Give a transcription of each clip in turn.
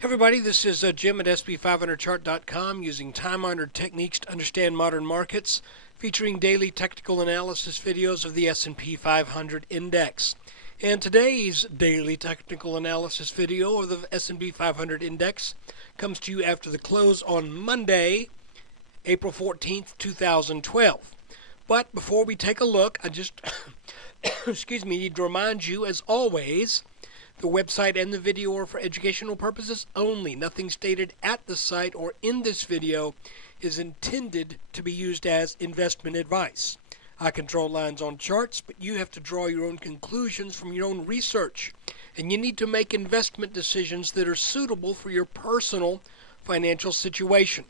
Everybody, this is Jim at SB500chart.com using time-honored techniques to understand modern markets, featuring daily technical analysis videos of the S&P 500 index. And today's daily technical analysis video of the S&P 500 index comes to you after the close on Monday, April 14th, 2012. But before we take a look, I just need to remind you, as always, the website and the video are for educational purposes only. Nothing stated at the site or in this video is intended to be used as investment advice. I control lines on charts, but you have to draw your own conclusions from your own research. And you need to make investment decisions that are suitable for your personal financial situation.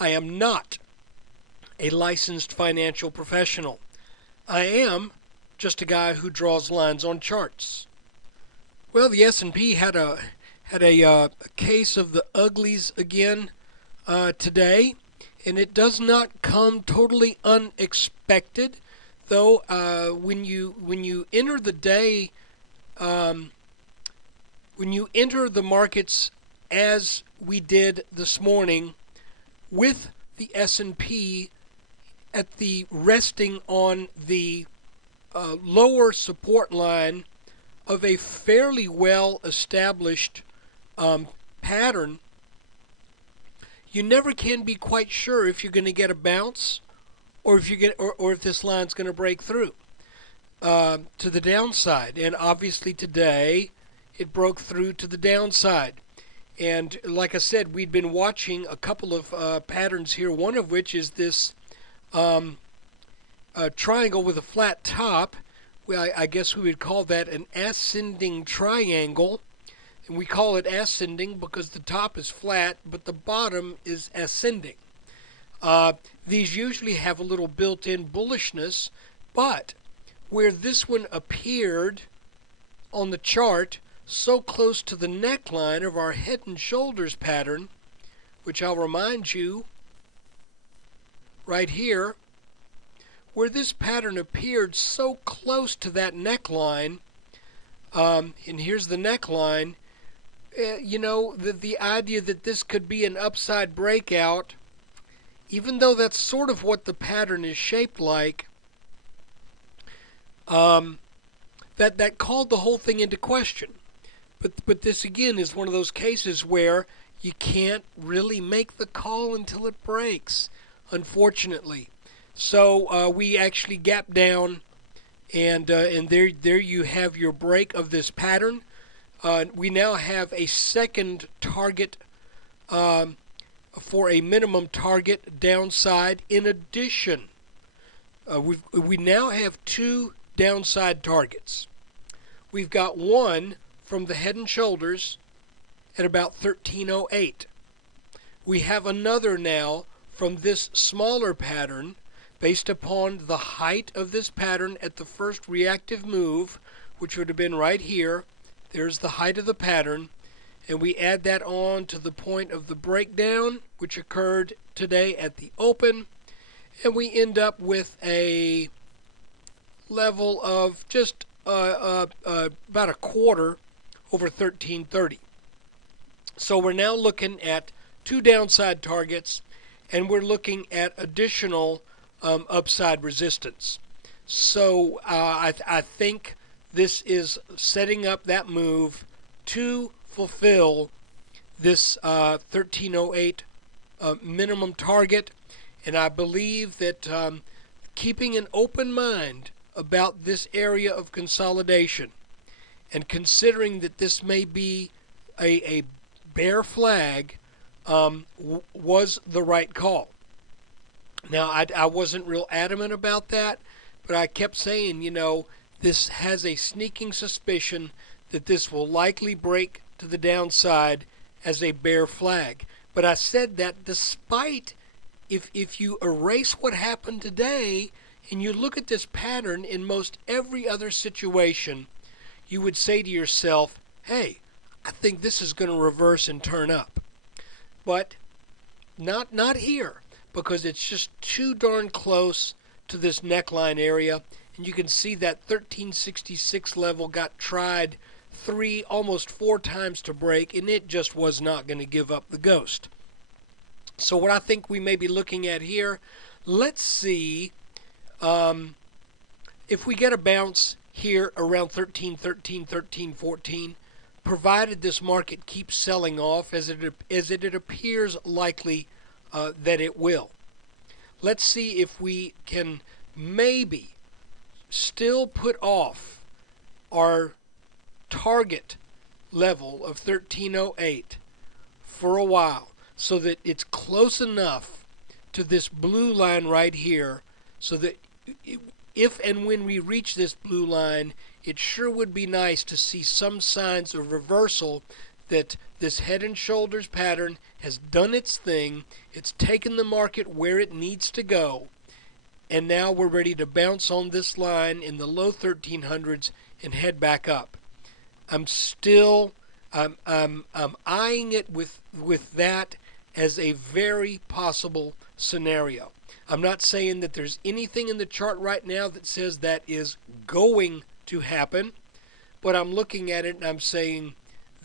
I am not a licensed financial professional. I am just a guy who draws lines on charts. Well, the S&P had a case of the uglies again today, and it does not come totally unexpected. Though when you enter the day, when you enter the markets as we did this morning, with the S&P at the resting on the lower support line of a fairly well-established pattern, you never can be quite sure if you're going to get a bounce or if this line's going to break through to the downside. And obviously today it broke through to the downside. And like I said, we'd been watching a couple of patterns here, one of which is this triangle with a flat top. Well, I guess we would call that an ascending triangle, and we call it ascending because the top is flat, but the bottom is ascending. These usually have a little built-in bullishness, but where this one appeared on the chart so close to the neckline of our head and shoulders pattern, which I'll remind you right here, where this pattern appeared so close to that neckline, and here's the neckline, the idea that this could be an upside breakout, even though that's sort of what the pattern is shaped like, that called the whole thing into question. But this again is one of those cases where you can't really make the call until it breaks, unfortunately. So we actually gap down, and there you have your break of this pattern. We now have a second target for a minimum target downside. In addition, we now have two downside targets. We've got one from the head and shoulders at about 1308. We have another now from this smaller pattern, based upon the height of this pattern at the first reactive move, which would have been right here. There's the height of the pattern, and we add that on to the point of the breakdown, which occurred today at the open, and we end up with a level of just about a quarter over 1330. So we're now looking at two downside targets, and we're looking at additional upside resistance. So I think this is setting up that move to fulfill this 1308 minimum target, and I believe that keeping an open mind about this area of consolidation and considering that this may be a bear flag was the right call. Now, I wasn't real adamant about that, but I kept saying, this has a sneaking suspicion that this will likely break to the downside as a bear flag. But I said that despite, if you erase what happened today and you look at this pattern in most every other situation, you would say to yourself, hey, I think this is going to reverse and turn up. But not here, because it's just too darn close to this neckline area. And you can see that 1366 level got tried 3, almost 4 times to break, and it just was not going to give up the ghost. So what I think we may be looking at here, let's see if we get a bounce here around 13.14, provided this market keeps selling off as it appears likely that it will. Let's see if we can maybe still put off our target level of 1308 for a while, so that it's close enough to this blue line right here, so that if and when we reach this blue line, it sure would be nice to see some signs of reversal, that this head and shoulders pattern has done its thing, it's taken the market where it needs to go, and now we're ready to bounce on this line in the low 1300s and head back up. I'm eyeing it with that as a very possible scenario. I'm not saying that there's anything in the chart right now that says that is going to happen, but I'm looking at it and I'm saying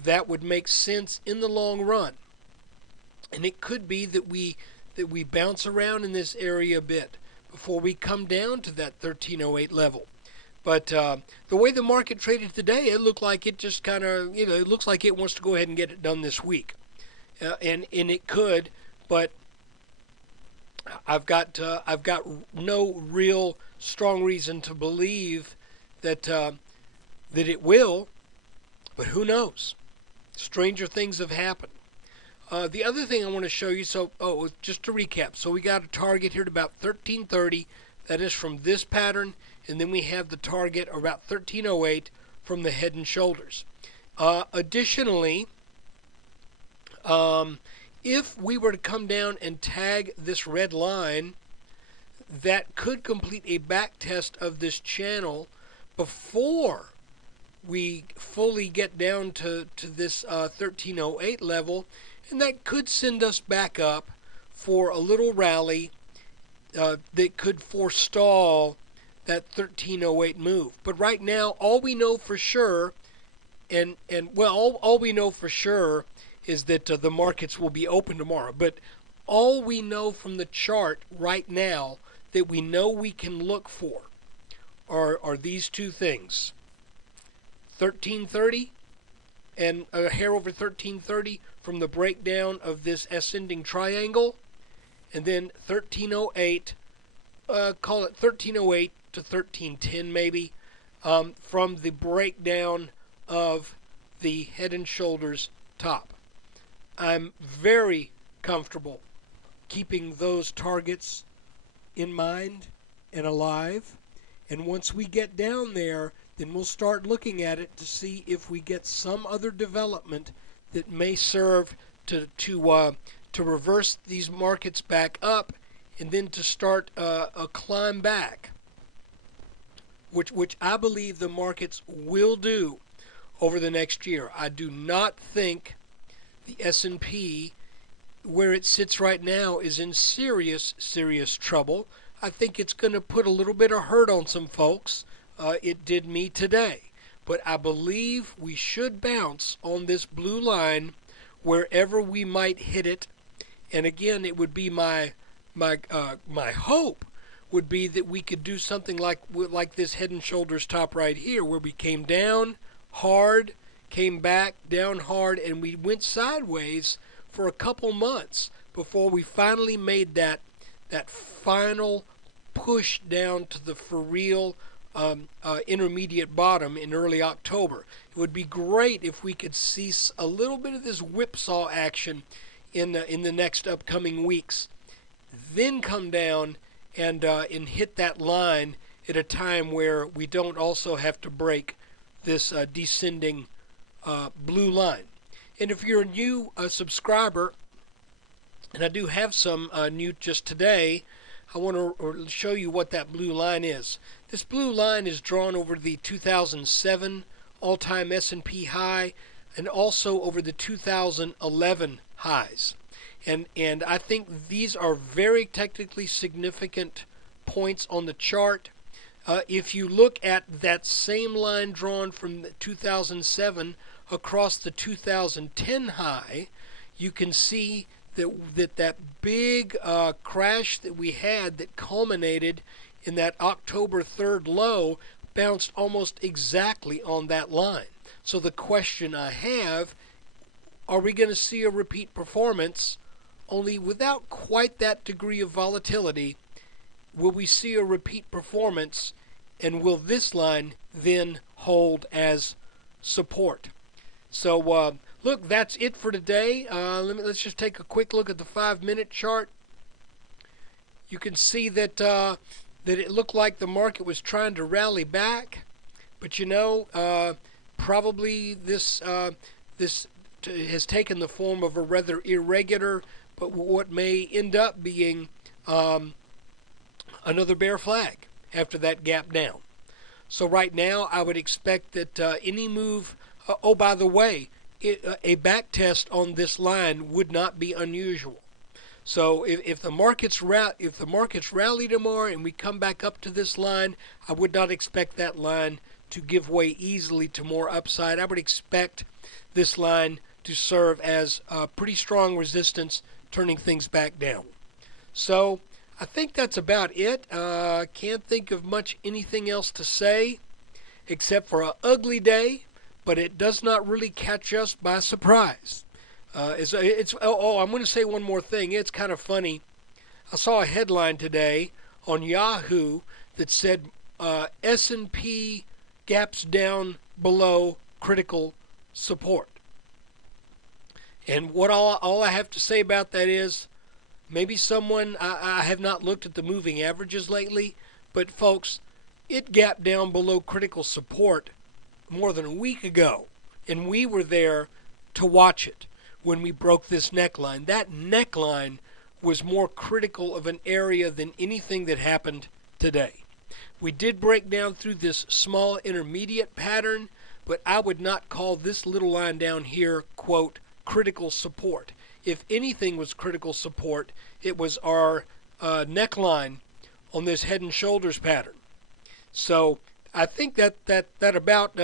that would make sense in the long run. And it could be that we bounce around in this area a bit before we come down to that 1308 level. But the way the market traded today, it looked like it just kind of, it looks like it wants to go ahead and get it done this week. And it could, but I've got no real strong reason to believe that it will, but who knows? Stranger things have happened. The other thing I want to show you, just to recap, so we got a target here at about 1330, that is from this pattern, and then we have the target about 1308 from the head and shoulders. Additionally, if we were to come down and tag this red line, that could complete a back test of this channel before we fully get down to this 1308 level, and that could send us back up for a little rally that could forestall that 1308 move. But right now, all we know for sure, all we know for sure is that the markets will be open tomorrow. But all we know from the chart right now that we know we can look for are these two things: 1330 and a hair over 1330 from the breakdown of this ascending triangle, and then 1308, call it 1308 to 1310 maybe, from the breakdown of the head and shoulders top. I'm very comfortable keeping those targets in mind and alive, and once we get down there, then we'll start looking at it to see if we get some other development that may serve to reverse these markets back up, and then to start a climb back, which I believe the markets will do over the next year. I do not think the S&P, where it sits right now, is in serious trouble. I think it's going to put a little bit of hurt on some folks. It did me today. But I believe we should bounce on this blue line wherever we might hit it. And again, it would be my hope would be that we could do something like this head and shoulders top right here, where we came down hard, came back down hard, and we went sideways for a couple months before we finally made that final push down to the for real intermediate bottom in early October. It would be great if we could see a little bit of this whipsaw action in the next upcoming weeks, then come down and hit that line at a time where we don't also have to break this descending blue line. And if you're a new subscriber, and I do have some new just today, I want to show you what that blue line is. This blue line is drawn over the 2007 all-time S&P high and also over the 2011 highs. And I think these are very technically significant points on the chart. If you look at that same line drawn from 2007 across the 2010 high, you can see that big crash that we had that culminated in that October 3rd low bounced almost exactly on that line. So the question I have, are we going to see a repeat performance, only without quite that degree of volatility? Will we see a repeat performance, and will this line then hold as support? So look, that's it for today. Let's just take a quick look at the 5-minute chart. You can see that it looked like the market was trying to rally back, but probably this has taken the form of a rather irregular, but what may end up being another bear flag after that gap down. So right now, I would expect that any move. Oh, by the way, a back test on this line would not be unusual. So if the markets rally tomorrow and we come back up to this line, I would not expect that line to give way easily to more upside. I would expect this line to serve as pretty strong resistance, turning things back down. So I think that's about it. Can't think of anything else to say except for an ugly day, but it does not really catch us by surprise. I'm going to say one more thing. It's kind of funny. I saw a headline today on Yahoo that said S&P gaps down below critical support. And what all I have to say about that is, maybe I have not looked at the moving averages lately, but folks, it gapped down below critical support more than a week ago, and we were there to watch it when we broke this neckline. That neckline was more critical of an area than anything that happened today. We did break down through this small intermediate pattern, but I would not call this little line down here, quote, critical support. If anything was critical support, it was our neckline on this head and shoulders pattern. So I think that about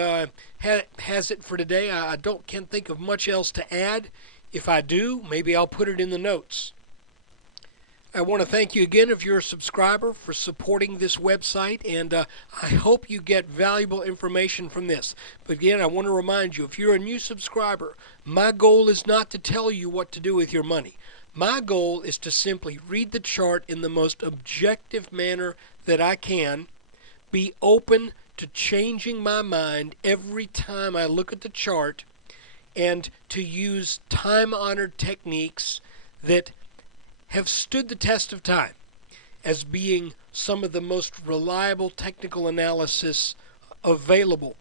has it for today. I can't think of much else to add. If I do, maybe I'll put it in the notes. I want to thank you again if you're a subscriber for supporting this website, and I hope you get valuable information from this. But again, I want to remind you, if you're a new subscriber, my goal is not to tell you what to do with your money. My goal is to simply read the chart in the most objective manner that I can, be open to changing my mind every time I look at the chart, and to use time-honored techniques that have stood the test of time as being some of the most reliable technical analysis available.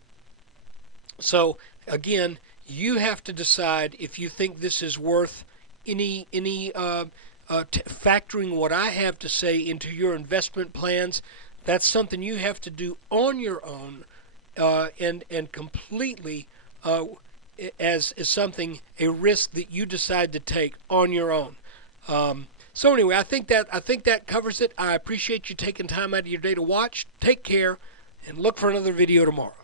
So again, you have to decide if you think this is worth factoring what I have to say into your investment plans. That's something you have to do on your own, and completely as something, a risk that you decide to take on your own. So anyway, I think that covers it. I appreciate you taking time out of your day to watch. Take care, and look for another video tomorrow.